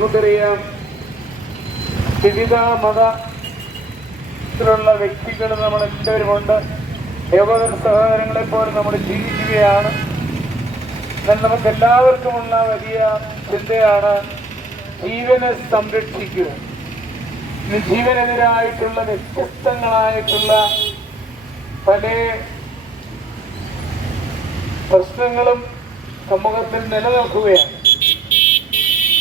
നമുക്കറിയാം വിവിധ മതത്തിലുള്ള വ്യക്തികൾ നമ്മൾ എല്ലാവരുമുണ്ട് ദേവതര സഹോദരങ്ങളെ പോലെ നമ്മൾ ജീവിക്കുകയാണ്. എന്നാൽ നമുക്ക് എല്ലാവർക്കുമുള്ള വലിയ ചിന്തയാണ് ജീവനെ സംരക്ഷിക്കുക. ജീവനെതിരായിട്ടുള്ള വ്യത്യസ്തങ്ങളായിട്ടുള്ള പല പ്രശ്നങ്ങളും സമൂഹത്തിൽ നിലനിൽക്കുകയാണ്.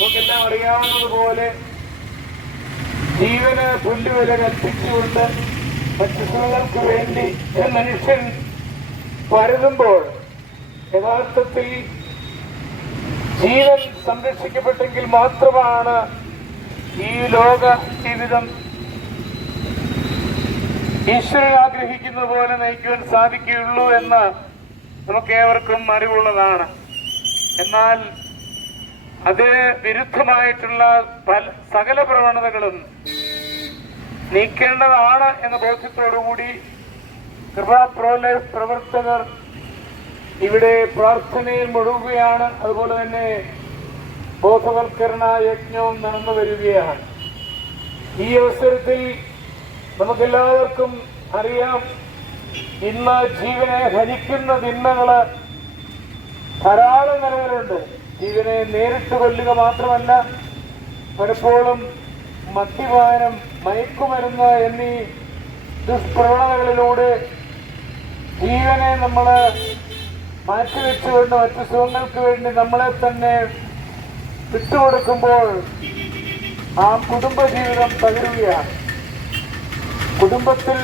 നമുക്കെല്ലാം അറിയാവുന്നതുപോലെ ജീവന് പുല്ലുവില കത്തിച്ചുകൊണ്ട് മറ്റുള്ളവർക്ക് വേണ്ടി മനുഷ്യൻ പരതുമ്പോൾ യഥാർത്ഥത്തിൽ ജീവൻ സംരക്ഷിക്കപ്പെട്ടെങ്കിൽ മാത്രമാണ് ഈ ലോക ജീവിതം ഈശ്വരൻ ആഗ്രഹിക്കുന്ന പോലെ നയിക്കുവാൻ സാധിക്കുകയുള്ളൂ എന്ന് നമുക്ക് ഏവർക്കും അറിവുള്ളതാണ്. എന്നാൽ അതിന് വിരുദ്ധമായിട്ടുള്ള പല സകല പ്രവണതകളും നീക്കേണ്ടതാണ് എന്ന ബോധ്യത്തോടുകൂടി കൃപാ പ്രോലൈഫ് പ്രവർത്തകർ ഇവിടെ പ്രാർത്ഥനയിൽ മുഴുകുകയാണ്. അതുപോലെ തന്നെ ബോധവൽക്കരണ യജ്ഞവും നടന്നു വരികയാണ്. ഈ അവസരത്തിൽ നമുക്കെല്ലാവർക്കും അറിയാം ഇന്ന് ജീവനെ ഹരിക്കുന്ന തിന്മകൾ ധാരാളം നിലവിലുണ്ട് ജീവനെ നേരിട്ട് കൊല്ലുക മാത്രമല്ല പലപ്പോഴും മദ്യപാനം മയക്കുമരുന്ന് എന്നീ ദുഷ്പ്രവണതകളിലൂടെ ജീവനെ നമ്മൾ മാറ്റിവെച്ചുകൊണ്ട് മറ്റു സുഖങ്ങൾക്ക് വേണ്ടി നമ്മളെ തന്നെ വിട്ടുകൊടുക്കുമ്പോൾ ആ കുടുംബജീവിതം തകരുകയാണ്. കുടുംബത്തിൽ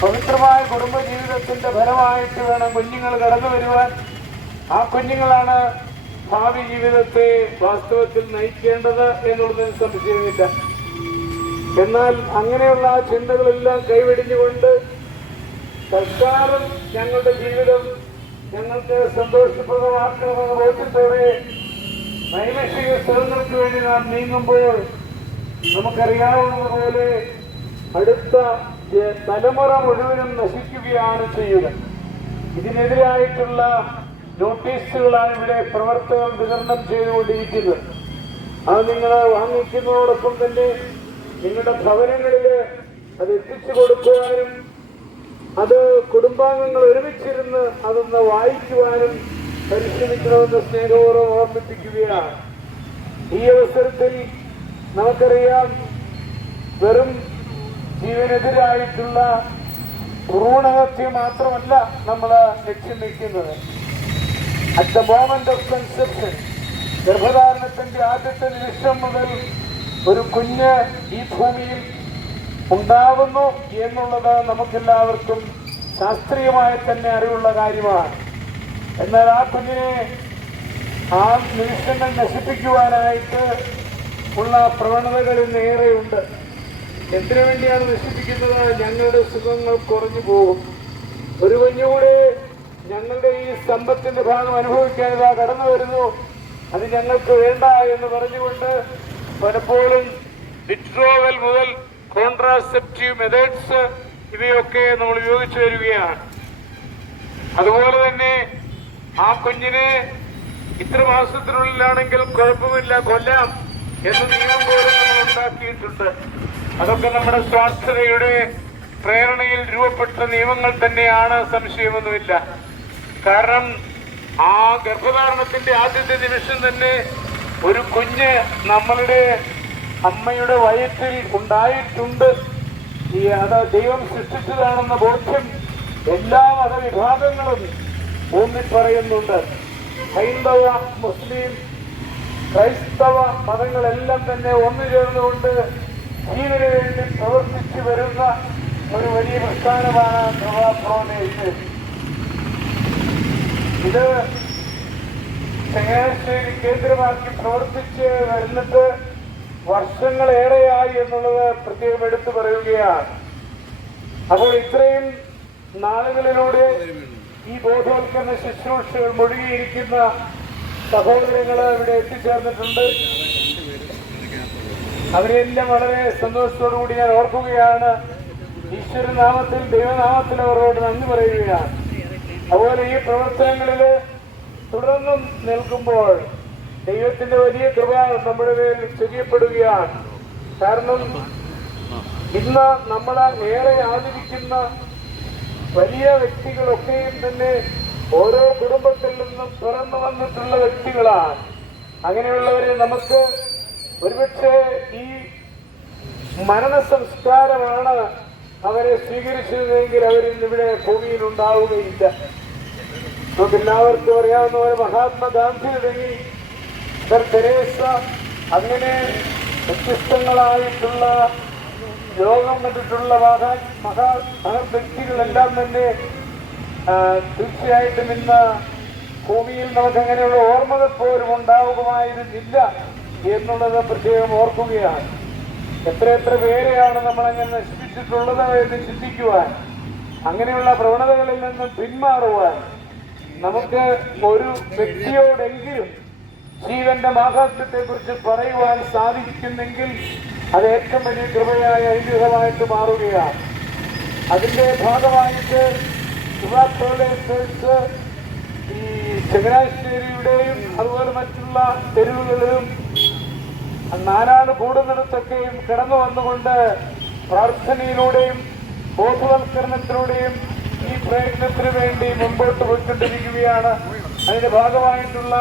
പവിത്രമായ കുടുംബജീവിതത്തിന്റെ ഫലമായിട്ട് വേണം കുഞ്ഞുങ്ങൾ കടന്നു വരുവാൻ. ആ കുഞ്ഞുങ്ങളാണ് ഭാവി ജീവിതത്തെ വാസ്തവത്തിൽ നയിക്കേണ്ടത് എന്നുള്ളതിന് സംശയമില്ല എന്നാൽ അങ്ങനെയുള്ള ആ ചിന്തകളെല്ലാം കൈവെടിഞ്ഞുകൊണ്ട് തൽക്കാലം ഞങ്ങളുടെ ജീവിതം ഞങ്ങൾക്ക് സന്തോഷപ്രദമാക്കണമെന്ന ബോധ്യത്തോടെ നൈമിഷിക സ്വതന്ത്രത്തിന് വേണ്ടി നാം നീങ്ങുമ്പോൾ നമുക്കറിയാവുന്നതുപോലെ അടുത്ത തലമുറ മുഴുവനും നശിക്കുകയാണ് ചെയ്യുക. ഇതിനെതിരായിട്ടുള്ള നോട്ടീസുകളാണ് ഇവിടെ പ്രവർത്തകർ വിതരണം ചെയ്തുകൊണ്ടിരിക്കുന്നത്. അത് നിങ്ങൾ വാങ്ങിക്കുന്നതോടൊപ്പം തന്നെ നിങ്ങളുടെ ഭവനങ്ങളിൽ അത് എത്തിച്ചു കൊടുക്കുവാനും അത് കുടുംബാംഗങ്ങൾ ഒരുമിച്ചിരുന്ന് അതൊന്ന് വായിക്കുവാനും പരിശ്രമിക്കണമെന്ന് സ്നേഹപൂർവം ഓർമ്മിപ്പിക്കുകയാണ്. ഈ അവസരത്തിൽ നമുക്കറിയാം വെറും ജീവനെതിരായിട്ടുള്ള ഭ്രൂണഹത്യ മാത്രമല്ല നമ്മൾ ലക്ഷ്യം വയ്ക്കുന്നത്. At the moment of conception ഗർഭധാരണത്തിന്റെ ആദ്യത്തെ നിമിഷം മുതൽ ഒരു കുഞ്ഞ് ഈ ഭൂമിയിൽ ഉണ്ടാവുന്നു എന്നുള്ളത് നമുക്കെല്ലാവർക്കും ശാസ്ത്രീയമായി തന്നെ അറിവുള്ള കാര്യമാണ്. എന്നാൽ ആ കുഞ്ഞിനെ ആ നിമിഷങ്ങൾ നശിപ്പിക്കുവാനായിട്ട് ഉള്ള പ്രവണതകൾ നേരെയുണ്ട് എന്തിനു വേണ്ടിയാണ് നശിപ്പിക്കുന്നത്? ഞങ്ങളുടെ സുഖങ്ങൾ കുറഞ്ഞു പോകും ഒരു കുഞ്ഞുകൂടെ ഞങ്ങളുടെ ഈ സമ്പത്തിന്റെ ഭാഗം അനുഭവിക്കാൻ കടന്നു വരുന്നു. അത് ഞങ്ങൾക്ക് വേണ്ട എന്ന് പറഞ്ഞുകൊണ്ട് പലപ്പോഴും വിഡ്രോവൽ മുതൽ കോൺട്രാസെപ്റ്റീവ് മെത്തേഡ്സ് ഇവയൊക്കെ നമ്മൾ ഉപയോഗിച്ചു വരികയാണ്. അതുപോലെ തന്നെ ആ കുഞ്ഞിനെ ഇത്ര മാസത്തിനുള്ളിലാണെങ്കിൽ കുഴപ്പമില്ല കൊല്ലാം എന്ന് നിയമം പോലും നമ്മൾ ഉണ്ടാക്കിയിട്ടുണ്ട്. അതൊക്കെ നമ്മുടെ സ്വാർത്ഥതയുടെ പ്രേരണയിൽ രൂപപ്പെട്ട നിയമങ്ങൾ തന്നെയാണ് സംശയമൊന്നുമില്ല. കാരണം ആ ഗർഭധാരണത്തിന്റെ ആദ്യത്തെ നിമിഷം തന്നെ ഒരു കുഞ്ഞ് നമ്മളുടെ അമ്മയുടെ വയറ്റിൽ ഉണ്ടായിട്ടുണ്ട്. ഈ അത് ദൈവം സൃഷ്ടിച്ചതാണെന്ന ബോധ്യം എല്ലാ മതവിഭാഗങ്ങളും ഊന്നി പറയുന്നുണ്ട് ഹൈന്ദവ മുസ്ലിം ക്രൈസ്തവ മതങ്ങളെല്ലാം തന്നെ ഒന്നു ചേർന്നുകൊണ്ട് ജീവന് വേണ്ടി പ്രവർത്തിച്ചു വരുന്ന ഒരു വലിയ പ്രസ്ഥാനമാണ് പ്രവാപ്രോദേശ് ഇത് ചങ്ങനാശ്ശേരി കേന്ദ്രമാക്കി പ്രവർത്തിച്ച് വർഷങ്ങൾ വർഷങ്ങളേറെയായി എന്നുള്ളത് പ്രത്യേകം എടുത്തു പറയുകയാണ്. അപ്പോൾ ഇത്രയും നാളുകളിലൂടെ ഈ ബോധവൽക്കരണ ശുശ്രൂഷകൾ മുഴുകിയിരിക്കുന്ന സഹോദരങ്ങൾ ഇവിടെ എത്തിച്ചേർന്നിട്ടുണ്ട്. അവരെല്ലാം വളരെ സന്തോഷത്തോടുകൂടി ഞാൻ ഓർക്കുകയാണ്. ഈശ്വരനാമത്തിൽ ദൈവനാമത്തിൽ അവരോട് നന്ദി പറയുകയാണ്. അതുപോലെ ഈ പ്രവർത്തനങ്ങളിൽ തുടർന്നും നിൽക്കുമ്പോൾ ദൈവത്തിന്റെ വലിയ കൃപ നമ്മുടെ മേൽ ചൊരിയപ്പെടുകയാണ്. കാരണം ഇന്ന് നമ്മൾ ഏറെ ആദരിക്കുന്ന വലിയ വ്യക്തികളൊക്കെയും തന്നെ ഓരോ കുടുംബത്തിൽ നിന്നും തുറന്നു വന്നിട്ടുള്ള വ്യക്തികളാണ്. അങ്ങനെയുള്ളവരെ നമുക്ക് ഒരുപക്ഷെ ഈ മരണ സംസ്കാരമാണ് അവരെ സ്വീകരിച്ചിരുന്നെങ്കിൽ അവരിന്ന് ഇവിടെ ഭൂമിയിൽ ഉണ്ടാവുകയില്ല നമുക്ക് എല്ലാവർക്കും അറിയാവുന്ന ഒരു മഹാത്മാഗാന്ധി തുടങ്ങി സർ തെരേസ അങ്ങനെ വ്യത്യസ്തങ്ങളായിട്ടുള്ള രോഗം കണ്ടിട്ടുള്ള മഹാ മഹാ വ്യക്തികളെല്ലാം തന്നെ തീർച്ചയായിട്ടും ഇന്ന് ഭൂമിയിൽ നമുക്ക് അങ്ങനെയുള്ള ഓർമ്മകൾ പോലും ഉണ്ടാവുമായിരുന്നില്ല എന്നുള്ളത് പ്രത്യേകം ഓർക്കുകയാണ്. എത്ര എത്ര പേരെയാണ് നമ്മൾ അങ്ങനെ എന്ന് ചിന്തിക്കുവാൻ അങ്ങനെയുള്ള പ്രവണതകളിൽ നിന്ന് പിന്മാറുവാൻ നമുക്ക് ഒരു വ്യക്തിയോടെങ്കിലും ജീവന്റെ മാഹാത്മ്യത്തെ കുറിച്ച് പറയുവാൻ സാധിക്കുന്നെങ്കിൽ അത് ഏറ്റവും വലിയ കൃപയായ ഐതിഹ്യമായിട്ട് മാറുകയാണ്. അതിന്റെ ഭാഗമായിട്ട് ഈ ചങ്ങനാശ്ശേരിയുടെയും അതുപോലെ മറ്റുള്ള തെരുവുകളിലും നാനാട് കൂടുന്നിടത്തൊക്കെയും കടന്നു വന്നുകൊണ്ട് പ്രാർത്ഥനയിലൂടെയും ബോധവൽക്കരണത്തിലൂടെയും ഈ പ്രയത്നത്തിന് വേണ്ടി മുമ്പോട്ട് പോയിക്കൊണ്ടിരിക്കുകയാണ്. അതിന്റെ ഭാഗമായിട്ടുള്ള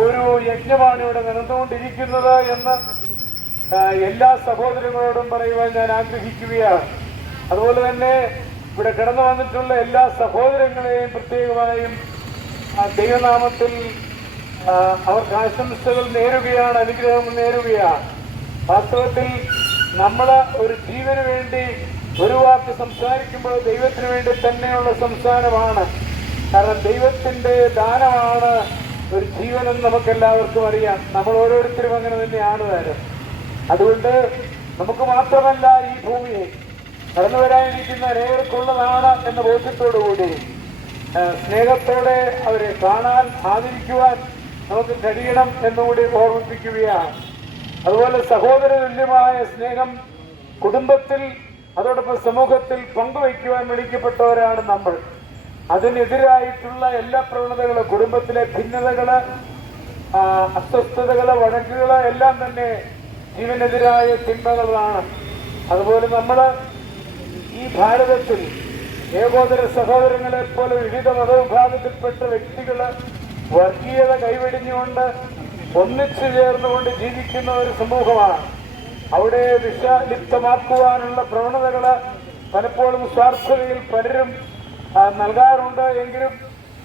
ഒരു യജ്ഞമാണ് ഇവിടെ നടന്നുകൊണ്ടിരിക്കുന്നത് എന്ന് എല്ലാ സഹോദരങ്ങളോടും പറയുവാൻ ഞാൻ ആഗ്രഹിക്കുകയാണ്. അതുപോലെ തന്നെ ഇവിടെ കടന്നു വന്നിട്ടുള്ള എല്ലാ സഹോദരങ്ങളെയും പ്രത്യേകമായും ദൈവനാമത്തിൽ അവർക്ക് ആശംസകൾ നേരുകയാണ് അനുഗ്രഹം നേരുകയാണ്. വാസ്തവത്തിൽ നമ്മൾ ഒരു ജീവന് വേണ്ടി ഒരു വാക്ക് സംസാരിക്കുമ്പോൾ ദൈവത്തിന് വേണ്ടി തന്നെയുള്ള സംസാരമാണ്. കാരണം ദൈവത്തിന്റെ ദാനമാണ് ഒരു ജീവനെന്ന് നമുക്ക് എല്ലാവർക്കും അറിയാം. നമ്മൾ ഓരോരുത്തരും അങ്ങനെ തന്നെയാണ് താരം അതുകൊണ്ട് നമുക്ക് മാത്രമല്ല ഈ ഭൂമിയെ കടന്നു വരാനിരിക്കുന്ന അനേകർക്കുള്ളതാണ് എന്ന ബോധ്യത്തോടുകൂടി കൂടി സ്നേഹത്തോടെ അവരെ കാണാൻ ആദരിക്കുവാൻ നമുക്ക് കഴിയണം എന്നുകൂടി ഓർമ്മിപ്പിക്കുകയാണ്. അതുപോലെ സഹോദര തുല്യമായ സ്നേഹം കുടുംബത്തിൽ അതോടൊപ്പം സമൂഹത്തിൽ പങ്കുവയ്ക്കുവാൻ വിളിക്കപ്പെട്ടവരാണ് നമ്മൾ. അതിനെതിരായിട്ടുള്ള എല്ലാ പ്രവണതകളും കുടുംബത്തിലെ ഭിന്നതകൾ അസ്വസ്ഥതകൾ വഴക്കുകൾ എല്ലാം തന്നെ ജീവനെതിരായ ചിന്തകളാണ്. അതുപോലെ നമ്മൾ ഈ ഭാരതത്തിൽ ഏകോദര സഹോദരങ്ങളെ പോലെ വിവിധ മതവിഭാഗത്തിൽപ്പെട്ട വ്യക്തികൾ വർഗീയത കൈവെടിഞ്ഞുകൊണ്ട് ഒന്നിച്ചു ചേർന്നുകൊണ്ട് ജീവിക്കുന്ന ഒരു സമൂഹമാണ്. അവിടെ വിഷലിപ്തമാക്കുവാനുള്ള പ്രവണതകൾ പലപ്പോഴും സ്വാർത്ഥതയിൽ പലരും നൽകാറുണ്ട് എങ്കിലും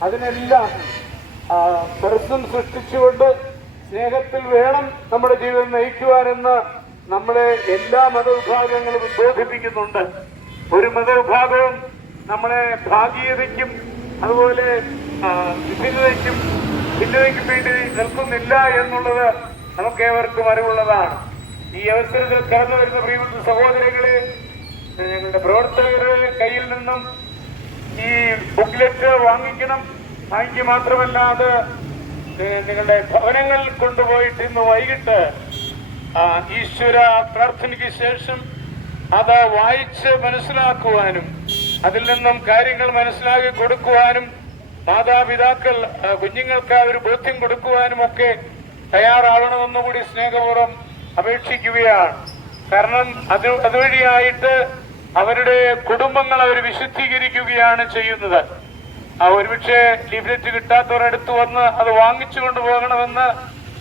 അതിനെല്ലാം പരസ്യം സൃഷ്ടിച്ചുകൊണ്ട് സ്നേഹത്തിൽ വേണം നമ്മുടെ ജീവിതം നയിക്കുവാനെന്ന് നമ്മളെ എല്ലാ മതവിഭാഗങ്ങളും ബോധിപ്പിക്കുന്നുണ്ട് ഒരു മതവിഭാഗവും നമ്മളെ ഭാഗീയതയ്ക്കും അതുപോലെ വിഭിന്നതയ്ക്കും ഭിന്നതയ്ക്കും വേണ്ടി നിൽക്കുന്നില്ല എന്നുള്ളത് നമുക്ക് ഏവർക്കും അറിവുള്ളതാണ്. ഈ അവസരത്തിൽ കടന്നു വരുന്ന പ്രിയപ്പെട്ട സഹോദരങ്ങളെ ഞങ്ങളുടെ പ്രവർത്തകരുടെ കയ്യിൽ നിന്നും ഈ ബുക്ക്ലെറ്റ് വാങ്ങിക്കണം. വാങ്ങിക്കുക മാത്രമല്ല അത് നിങ്ങളുടെ ഭവനങ്ങളിൽ കൊണ്ടുപോയിട്ട് ഇന്ന് വൈകിട്ട് ഈശ്വര പ്രാർത്ഥനയ്ക്ക് ശേഷം അത് വായിച്ച് മനസ്സിലാക്കുവാനും അതിൽ നിന്നും കാര്യങ്ങൾ മനസ്സിലാക്കി കൊടുക്കുവാനും മാതാപിതാക്കൾ കുഞ്ഞുങ്ങൾക്ക് ആ ഒരു ബോധ്യം കൊടുക്കുവാനും ഒക്കെ തയ്യാറാവണമെന്നുകൂടി സ്നേഹപൂർവം അപേക്ഷിക്കുകയാണ്. കാരണം അത് അതുവഴിയായിട്ട് അവരുടെ കുടുംബങ്ങൾ അവർ വിശുദ്ധീകരിക്കുകയാണ് ചെയ്യുന്നത്. ആ ഒരുപക്ഷെ ലീഫ്ലെറ്റ് കിട്ടാത്തവരടുത്ത് വന്ന് അത് വാങ്ങിച്ചു കൊണ്ടുപോകണമെന്ന്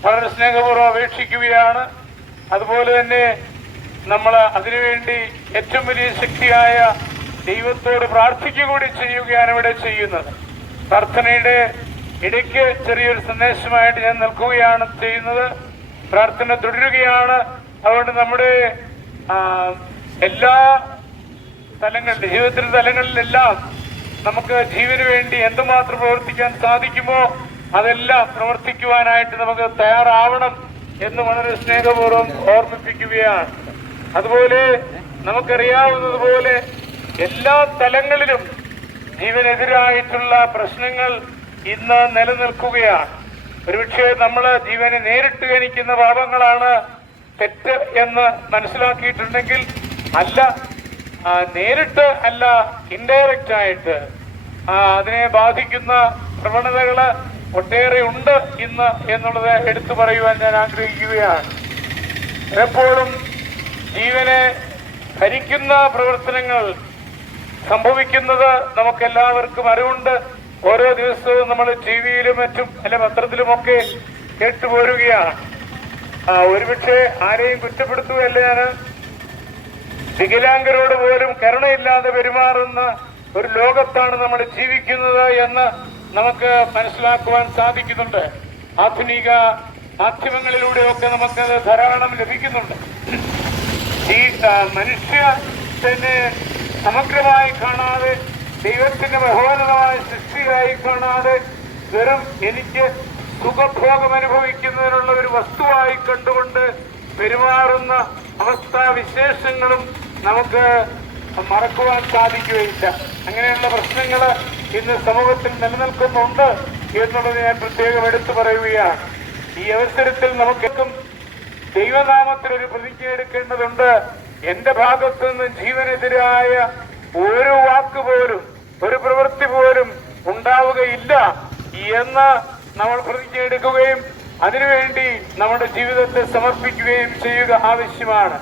വളരെ സ്നേഹപൂർവം അപേക്ഷിക്കുകയാണ്. അതുപോലെ തന്നെ നമ്മൾ അതിനുവേണ്ടി ഏറ്റവും വലിയ ശക്തിയായ ദൈവത്തോട് പ്രാർത്ഥിക്കുക കൂടി ചെയ്യുകയാണ് ഇവിടെ ചെയ്യുന്നത്. പ്രാർത്ഥനയുടെ ഇടയ്ക്ക് ചെറിയൊരു സന്ദേശമായിട്ട് ഞാൻ നിൽക്കുകയാണ് ചെയ്യുന്നത്. പ്രാർത്ഥന തുടരുകയാണ്. അതുകൊണ്ട് നമ്മുടെ എല്ലാ തലങ്ങളിൽ ജീവിതത്തിന്റെ തലങ്ങളിലെല്ലാം നമുക്ക് ജീവന് വേണ്ടി എന്തുമാത്രം പ്രവർത്തിക്കാൻ സാധിക്കുമോ അതെല്ലാം പ്രവർത്തിക്കുവാനായിട്ട് നമുക്ക് തയ്യാറാവണം എന്ന് വളരെ സ്നേഹപൂർവം ഓർമ്മിപ്പിക്കുകയാണ്. അതുപോലെ നമുക്കറിയാവുന്നതുപോലെ എല്ലാ തലങ്ങളിലും ജീവനെതിരായിട്ടുള്ള പ്രശ്നങ്ങൾ ഇന്ന് നിലനിൽക്കുകയാണ്. ഒരുപക്ഷെ നമ്മൾ ജീവനെ നേരിട്ട് ഗണിക്കുന്ന പാപങ്ങളാണ് തെറ്റ് എന്ന് മനസ്സിലാക്കിയിട്ടുണ്ടെങ്കിൽ അല്ല നേരിട്ട് അല്ല ഇൻഡയറക്റ്റ് ആയിട്ട് അതിനെ ബാധിക്കുന്ന പ്രവണതകൾ ഒട്ടേറെ ഉണ്ട് ഇന്ന് എന്നുള്ളത് എടുത്തു പറയുവാൻ ഞാൻ ആഗ്രഹിക്കുകയാണ്. എപ്പോഴും ജീവനെ ഭരിക്കുന്ന പ്രവർത്തനങ്ങൾ സംഭവിക്കുന്നത് നമുക്കെല്ലാവർക്കും അറിവുണ്ട്. ഓരോ ദിവസവും നമ്മൾ ടി വിയിലും മറ്റും അല്ല പത്രത്തിലുമൊക്കെ കേട്ടുപോരുകയാണ്. ഒരുപക്ഷെ ആരെയും കുറ്റപ്പെടുത്തുകയല്ല ഞാൻ. വികലാംഗരോട് പോലും കരുണയില്ലാതെ പെരുമാറുന്ന ഒരു ലോകത്താണ് നമ്മൾ ജീവിക്കുന്നത് എന്ന് നമുക്ക് മനസ്സിലാക്കുവാൻ സാധിക്കുന്നുണ്ട്. ആധുനിക മാധ്യമങ്ങളിലൂടെയൊക്കെ നമുക്ക് ധാരാളം ലഭിക്കുന്നുണ്ട്. ഈ മനുഷ്യ തന്നെ സമഗ്രമായി കാണാതെ ദൈവത്തിന്റെ ബഹോന്നതമായ സൃഷ്ടിയായി കാണാതെ വെറും എനിക്ക് സുഖഭോഗം അനുഭവിക്കുന്നതിനുള്ള ഒരു വസ്തുവായി കണ്ടുകൊണ്ട് പെരുമാറുന്ന അവസ്ഥാവിശേഷങ്ങളും നമുക്ക് മറക്കുവാൻ സാധിക്കുകയില്ല. അങ്ങനെയുള്ള പ്രശ്നങ്ങൾ ഇന്ന് സമൂഹത്തിൽ നിലനിൽക്കുന്നുണ്ട് എന്നുള്ളത് ഞാൻ പ്രത്യേകം എടുത്തു പറയുകയാണ്. ഈ അവസരത്തിൽ നമുക്കും ദൈവനാമത്തിൽ ഒരു പ്രതിജ്ഞ എടുക്കേണ്ടതുണ്ട് എന്റെ ഭാഗത്തു നിന്ന് ജീവനെതിരായ ഒരു വാക്ക് പോലും ഒരു പ്രവൃത്തി പോലും ഉണ്ടാവുകയില്ല. എന്ന് നമ്മൾ പ്രതിജ്ഞ എടുക്കുകയും അതിനുവേണ്ടി നമ്മുടെ ജീവിതത്തെ സമർപ്പിക്കുകയും ചെയ്യുക ആവശ്യമാണ്.